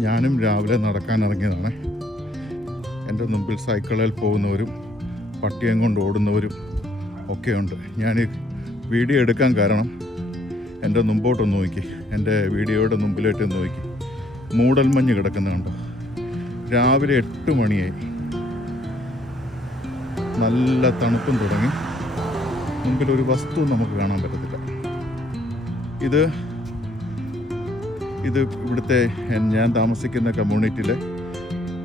ഞാനും രാവിലെ നടക്കാൻ ഇറങ്ങിയതാണ്. എന്റെ മുമ്പിൽ സൈക്കിളിൽ പോകുന്നവരും പട്ടിയം കൊണ്ട് ഓടുന്നവരും ഒക്കെയുണ്ട്. ഞാൻ വീഡിയോ എടുക്കാൻ കാരണം എന്റെ മുമ്പോട്ടൊന്ന് നോക്കി. എന്റെ വീഡിയോയുടെ മുമ്പിലോട്ടൊന്ന് നോക്കി. മൂടൽമഞ്ഞ് കിടക്കുന്ന കണ്ടോ? രാവിലെ എട്ട് മണിയായി. നല്ല തണുപ്പും തുടങ്ങി. മുമ്പിൽ ഒരു വസ്തു നമുക്ക് കാണാൻ പറ്റത്തില്ല. ഇത് ഇത് ഇവിടുത്തെ ഞാൻ താമസിക്കുന്ന കമ്മ്യൂണിറ്റിയിലെ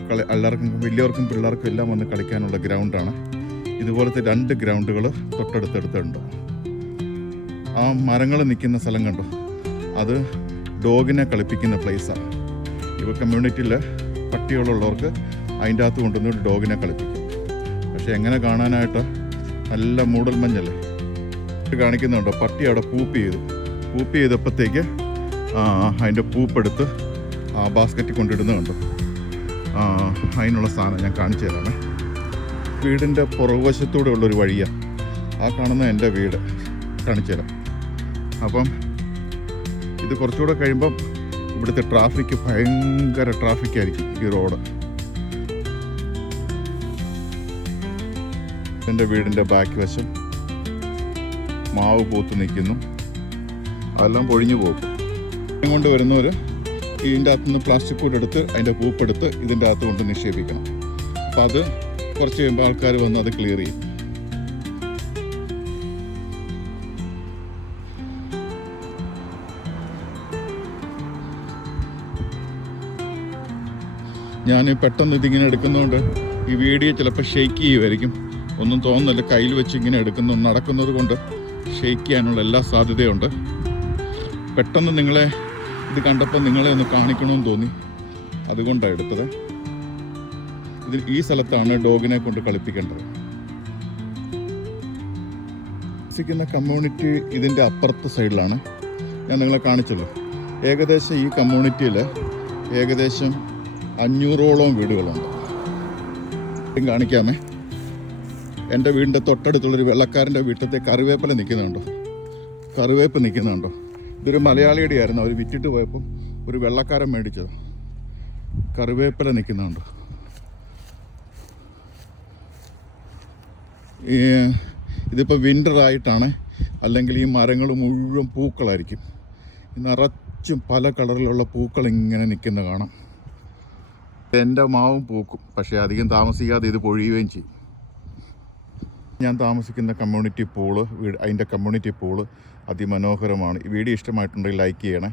കളി എല്ലാവർക്കും വലിയവർക്കും പിള്ളേർക്കും എല്ലാം വന്ന് കളിക്കാനുള്ള ഗ്രൗണ്ടാണ്. ഇതുപോലത്തെ രണ്ട് ഗ്രൗണ്ടുകൾ തൊട്ടടുത്തടുത്തുണ്ട്. ആ മരങ്ങൾ നിൽക്കുന്ന സ്ഥലം കണ്ടോ? അത് ഡോഗിനെ കളിപ്പിക്കുന്ന പ്ലേസാണ് ഇവ കമ്മ്യൂണിറ്റിയിൽ പട്ടികളുള്ളവർക്ക് അതിന്റെ അകത്ത് കൊണ്ടുവന്ന് ഡോഗിനെ കളിപ്പിക്കും. പക്ഷേ എങ്ങനെ കാണാനായിട്ട് നല്ല മൂടൽ മഞ്ഞല്ലേ കാണിക്കുന്നുണ്ടോ? പട്ടി അവിടെ പൂപ്പ് ചെയ്തു. പൂപ്പ് ചെയ്തപ്പോഴത്തേക്ക് അതിന്റെ പൂപ്പെടുത്ത് ആ ബാസ്ക്കറ്റിൽ കൊണ്ടിടുന്നത് കണ്ടു? അതിനുള്ള സാധനം ഞാൻ കാണിച്ചു തരാമേ. വീടിന്റെ പുറകുവശത്തൂടെ ഉള്ളൊരു വഴിയാണ് ആ കാണുന്ന എന്റെ വീട്. കാണിച്ചു തരാം. അപ്പം ഇത് കുറച്ചുകൂടെ കഴിയുമ്പം ഇവിടുത്തെ ട്രാഫിക് ഭയങ്കര ട്രാഫിക് ആയിരിക്കും ഈ റോഡ് എന്റെ വീടിന്റെ ബാക്ക് വശം മാവ് പൂത്ത് നിൽക്കുന്നു. അതെല്ലാം പൊഴിഞ്ഞു പോകും. കൊണ്ട് വരുന്നവർ ഇതിന്റെ അകത്ത് നിന്ന് പ്ലാസ്റ്റിക് കൂടെ എടുത്ത് അതിന്റെ പൂപ്പെടുത്ത് ഇതിന്റെ അകത്ത് കൊണ്ട് നിക്ഷേപിക്കണം. അപ്പം അത് കുറച്ച് കഴിയുമ്പോൾ ആൾക്കാർ വന്ന് അത് ക്ലിയർ ചെയ്യും. ഞാൻ പെട്ടെന്ന് ഇതിങ്ങനെ എടുക്കുന്നതുകൊണ്ട് ഈ വീഡിയോ ചിലപ്പോൾ ഷെയ്ക്ക് ചെയ്യുമായിരിക്കും ഒന്നും തോന്നുന്നില്ല കയ്യിൽ വെച്ച് ഇങ്ങനെ എടുക്കുന്നു നടക്കുന്നത് കൊണ്ട് ഷെയ്ക്ക് ചെയ്യാനുള്ള എല്ലാ സാധ്യതയുണ്ട്. പെട്ടെന്ന് നിങ്ങളെ ഇത് കണ്ടപ്പോൾ നിങ്ങളെ ഒന്ന് കാണിക്കണമെന്ന് തോന്നി. അതുകൊണ്ടാണ് എടുത്തത്. ഇതിൽ ഈ സ്ഥലത്താണ് ഡോഗിനെ കൊണ്ട് കളിപ്പിക്കേണ്ടത്. താമസിക്കുന്ന കമ്മ്യൂണിറ്റി ഇതിന്റെ അപ്പുറത്തെ സൈഡിലാണ്. ഞാൻ നിങ്ങളെ കാണിച്ചല്ലോ. ഏകദേശം ഈ കമ്മ്യൂണിറ്റിയിൽ ഏകദേശം അഞ്ഞൂറോളം വീടുകളുണ്ട്. കാണിക്കാമേ. എന്റെ വീടിന്റെ തൊട്ടടുത്തുള്ളൊരു വെള്ളക്കാരന്റെ വീട്ടിലത്തെ കറിവേപ്പില നിൽക്കുന്നുണ്ടോ കറിവേപ്പ് നിൽക്കുന്നുണ്ടോ ഇതൊരു മലയാളിയുടെ ആയിരുന്നു അവർ വിറ്റിട്ട് പോയപ്പോൾ ഒരു വെള്ളക്കാരൻ മേടിച്ചത്. കറിവേപ്പില നിൽക്കുന്നുണ്ട് ഇതിപ്പോൾ വിന്റർ ആയിട്ടാണ്. അല്ലെങ്കിൽ ഈ മരങ്ങൾ മുഴുവൻ പൂക്കളായിരിക്കും. നിറച്ചും പല കളറിലുള്ള പൂക്കൾ ഇങ്ങനെ നിൽക്കുന്ന കാണാം. എന്റെ മാവും പൂക്കും. പക്ഷേ അധികം താമസിക്കാതെ ഇത് പൊഴിയുകയും ചെയ്യും. ഞാൻ താമസിക്കുന്ന കമ്മ്യൂണിറ്റി പൂൾ വീട് അതിന്റെ കമ്മ്യൂണിറ്റി പൂൾ അതിമനോഹരമാണ്. ഈ വീഡിയോ ഇഷ്ടമായിട്ടുണ്ടെങ്കിൽ ലൈക്ക് ചെയ്യണേ.